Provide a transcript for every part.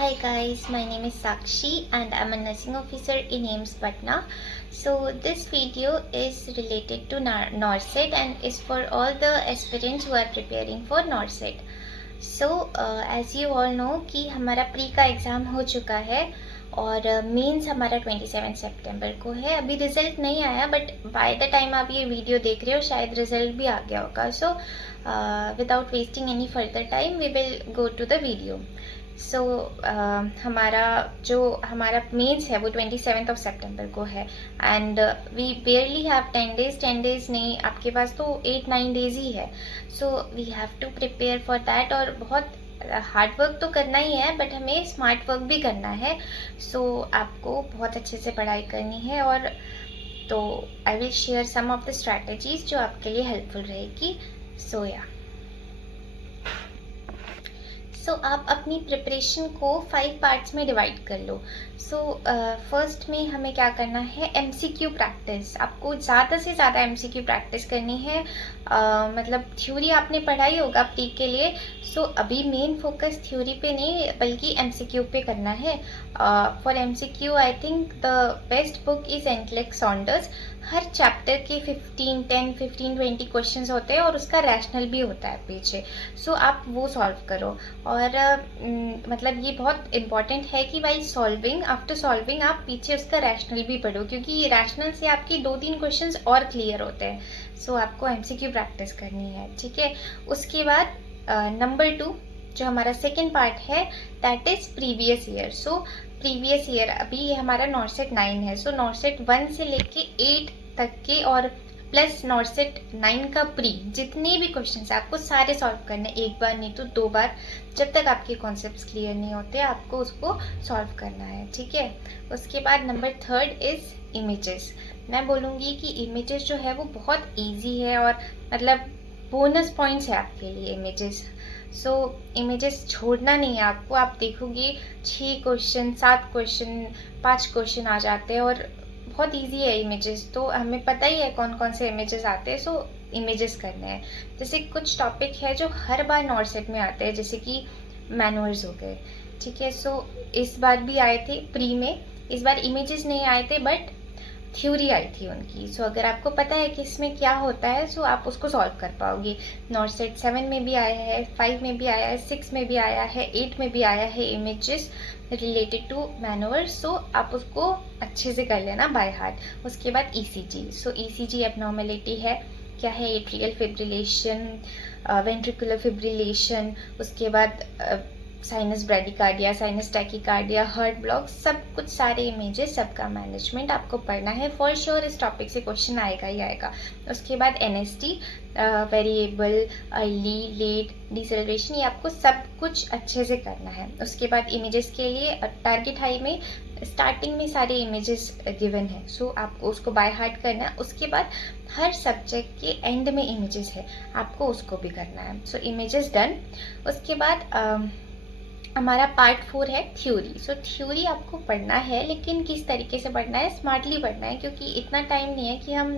Hi guys, my name is Sakshi and I'm a nursing officer in AIIMS Patna. So this video is related to NORCET and is for all the aspirants who are preparing for NORCET. So as you all know कि हमारा pre का exam हो चुका है और mains हमारा 27 सितंबर को है. अभी रिज़ल्ट नहीं आया बट बाय द टाइम आप ये वीडियो देख रहे हो शायद रिज़ल्ट भी आ गया होगा. So without wasting any further time we will go to the video. So हमारा मेंस है वो 27 सितंबर को है and we barely have 10 days नहीं, आपके पास तो 8-9 डेज ही है. So we have to prepare for that और बहुत हार्ड वर्क तो करना ही है बट हमें स्मार्ट वर्क भी करना है. सो आपको बहुत अच्छे से पढ़ाई करनी है और तो I will share some of the strategies जो आपके लिए हेल्पफुल रहेगी. सो आप अपनी प्रिपरेशन को 5 पार्ट्स में डिवाइड कर लो. फर्स्ट में हमें क्या करना है, MCQ प्रैक्टिस. आपको ज़्यादा से ज़्यादा MCQ प्रैक्टिस करनी है. मतलब थ्योरी आपने पढ़ाई होगा प्री के लिए. अभी मेन फोकस थ्योरी पे नहीं बल्कि MCQ पे करना है. For MCQ I think the best book is intellect Saunders. Her chapter के 15-20 क्वेश्चंस होते हैं और उसका रैशनल भी होता है पीछे. आप वो सॉल्व करो और मतलब ये बहुत इम्पॉर्टेंट है कि भाई आफ्टर सॉल्विंग आप पीछे उसका रैशनल भी पढ़ो क्योंकि ये रैशनल से आपकी 2-3 क्वेश्चंस और क्लियर होते हैं. आपको MCQ प्रैक्टिस करनी है, ठीक है. उसके बाद नंबर 2 जो हमारा सेकेंड पार्ट है that is previous year. Previous year अभी ये हमारा नॉर्सेट 9 है. नॉर्सेट 1 से लेके 8 तक के और प्लस नॉर्सेट 9 का प्री जितने भी क्वेश्चंस आपको सारे सॉल्व करने, एक बार नहीं तो 2 बार. जब तक आपके कॉन्सेप्ट्स क्लियर नहीं होते आपको उसको सॉल्व करना है, ठीक है. उसके बाद नंबर 3 इज इमेजेस. मैं बोलूँगी कि इमेजेस जो है वो बहुत ईजी है और मतलब बोनस पॉइंट्स है आपके लिए इमेजेस. इमेजेस छोड़ना नहीं है आपको. आप देखोगे 6 क्वेश्चन 7 क्वेश्चन 5 क्वेश्चन आ जाते हैं और बहुत इजी है इमेजेस. तो हमें पता ही है कौन कौन से इमेजेस आते हैं. इमेजेस करने हैं. जैसे कुछ टॉपिक है जो हर बार नॉर्सेट में आते हैं जैसे कि मैनुअर्स हो गए, ठीक है. इस बार भी आए थे प्री में. इस बार इमेजेस नहीं आए थे बट थ्योरी आई थी उनकी. अगर आपको पता है कि इसमें क्या होता है आप उसको सॉल्व कर पाओगे. नॉर्सेट 7 में भी आया है, 5 में भी आया है, 6 में भी आया है, 8 में भी आया है इमेजेस रिलेटेड टू मैनुअर. आप उसको अच्छे से कर लेना बाय हार्ट. उसके बाद ECG. ECG एबनॉर्मेलिटी है, क्या है, एट्रियल फिब्रिलेशन, वेंट्रिकुलर फिब्रिलेशन. उसके बाद sinus bradycardia, sinus tachycardia, heart block, सब कुछ सारे इमेजेस सबका मैनेजमेंट आपको पढ़ना है. फॉर श्योर इस टॉपिक से क्वेश्चन आएगा ही आएगा. उसके बाद NST, variable, early, late, deceleration, ये आपको सब कुछ अच्छे से करना है. उसके बाद इमेजेस के लिए टारगेट हाई में स्टार्टिंग में सारे इमेजेस गिवन है. आपको उसको बाय हार्ट करना है. उसके बाद हर सब्जेक्ट के एंड में इमेजेस है, आपको उसको भी करना है. Images done. उसके बाद हमारा पार्ट 4 है थ्योरी. थ्योरी आपको पढ़ना है लेकिन किस तरीके से पढ़ना है, स्मार्टली पढ़ना है क्योंकि इतना टाइम नहीं है कि हम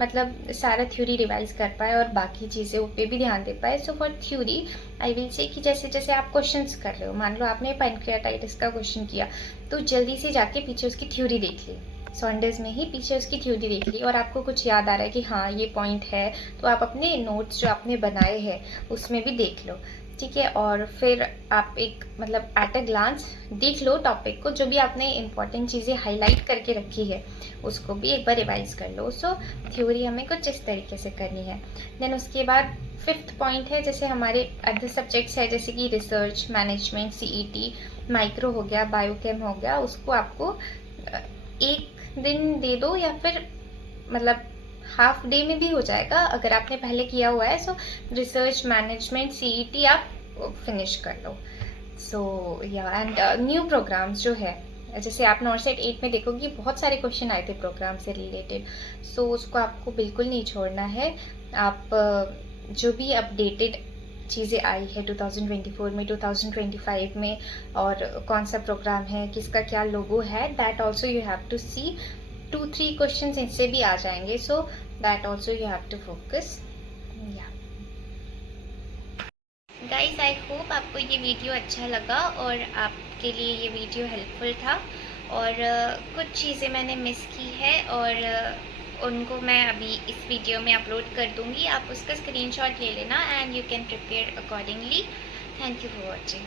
मतलब सारा थ्योरी रिवाइज कर पाए और बाकी चीज़ों पे भी ध्यान दे पाए. For theory I will say कि जैसे जैसे आप क्वेश्चंस कर रहे हो, मान लो आपने पैनक्रियाटाइटिस का क्वेश्चन किया तो जल्दी से जाके पीछे उसकी थ्योरी देख ली. सॉन्डर्स में ही पीछे उसकी थ्योरी देख ली और आपको कुछ याद आ रहा है कि हाँ ये पॉइंट है तो आप अपने नोट्स जो आपने बनाए हैं उसमें भी देख लो, ठीक है. और फिर आप एक मतलब एट अ ग्लांस देख लो टॉपिक को, जो भी आपने इंपॉर्टेंट चीज़ें हाईलाइट करके रखी है उसको भी एक बार रिवाइज कर लो. थ्योरी हमें कुछ इस तरीके से करनी है. देन उसके बाद 5th पॉइंट है जैसे हमारे अदर सब्जेक्ट्स है जैसे कि रिसर्च मैनेजमेंट, CET, माइक्रो हो गया, बायोकेम हो गया. उसको आपको एक दिन दे दो या फिर मतलब हाफ डे में भी हो जाएगा अगर आपने पहले किया हुआ है. रिसर्च मैनेजमेंट CET आप फिनिश कर लो. एंड न्यू प्रोग्राम्स जो है जैसे आप नॉर्सेट 8 में देखोगे बहुत सारे क्वेश्चन आए थे प्रोग्राम से रिलेटेड. उसको आपको बिल्कुल नहीं छोड़ना है. आप जो भी अपडेटेड चीज़ें आई है 2024 में, 2025 में और कौन सा प्रोग्राम है, किसका क्या लोगो है, that also you have to see. 2-3 question इससे भी आ जाएंगे. That also you have to focus. Guys I hope आपको ये वीडियो अच्छा लगा और आपके लिए ये वीडियो हेल्पफुल था। और कुछ चीज़ें मैंने मिस की है और उनको मैं अभी इस वीडियो में अपलोड कर दूँगी। आप उसका स्क्रीनशॉट ले लेना and you can prepare accordingly. Thank you for watching.